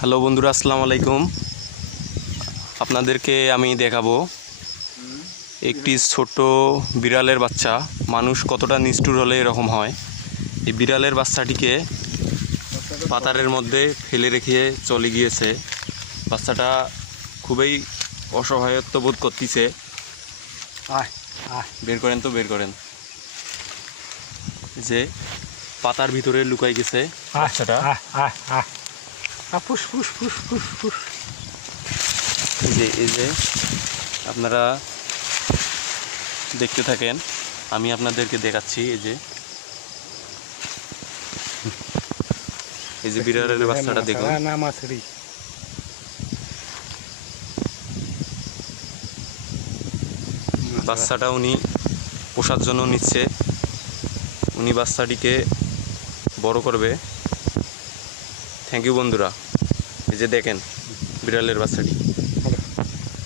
Hello বন্ধুরা, আসসালামু আলাইকুম। আপনাদেরকে আমি দেখাবো একটি ছোট বিড়ালের বাচ্চা। মানুষ কতটা নিষ্ঠুর হলে এরকম হয়। এই বিড়ালের বাচ্চাটিকে পাতারের মধ্যে ফেলে রেখে চলে গিয়েছে। বাচ্চাটা খুবই অসহায়ত্ব বোধ করতেছে। বের করেন তো, বের করেন। যে পাতার ভিতরে লুকাই গেছে বাচ্চাটা। এই যে আপনারা দেখতে থাকেন, আমি আপনাদেরকে দেখাচ্ছি। এই যে বিড়ালের বাচ্চাটা দেখুন। বাচ্চাটা উনি পোষার জন্য নিচ্ছে, উনি বাচ্চাটিকে বড় করবে। থ্যাংক ইউ বন্ধুরা। এই যে দেখেন বিড়ালের বাচ্চাটি।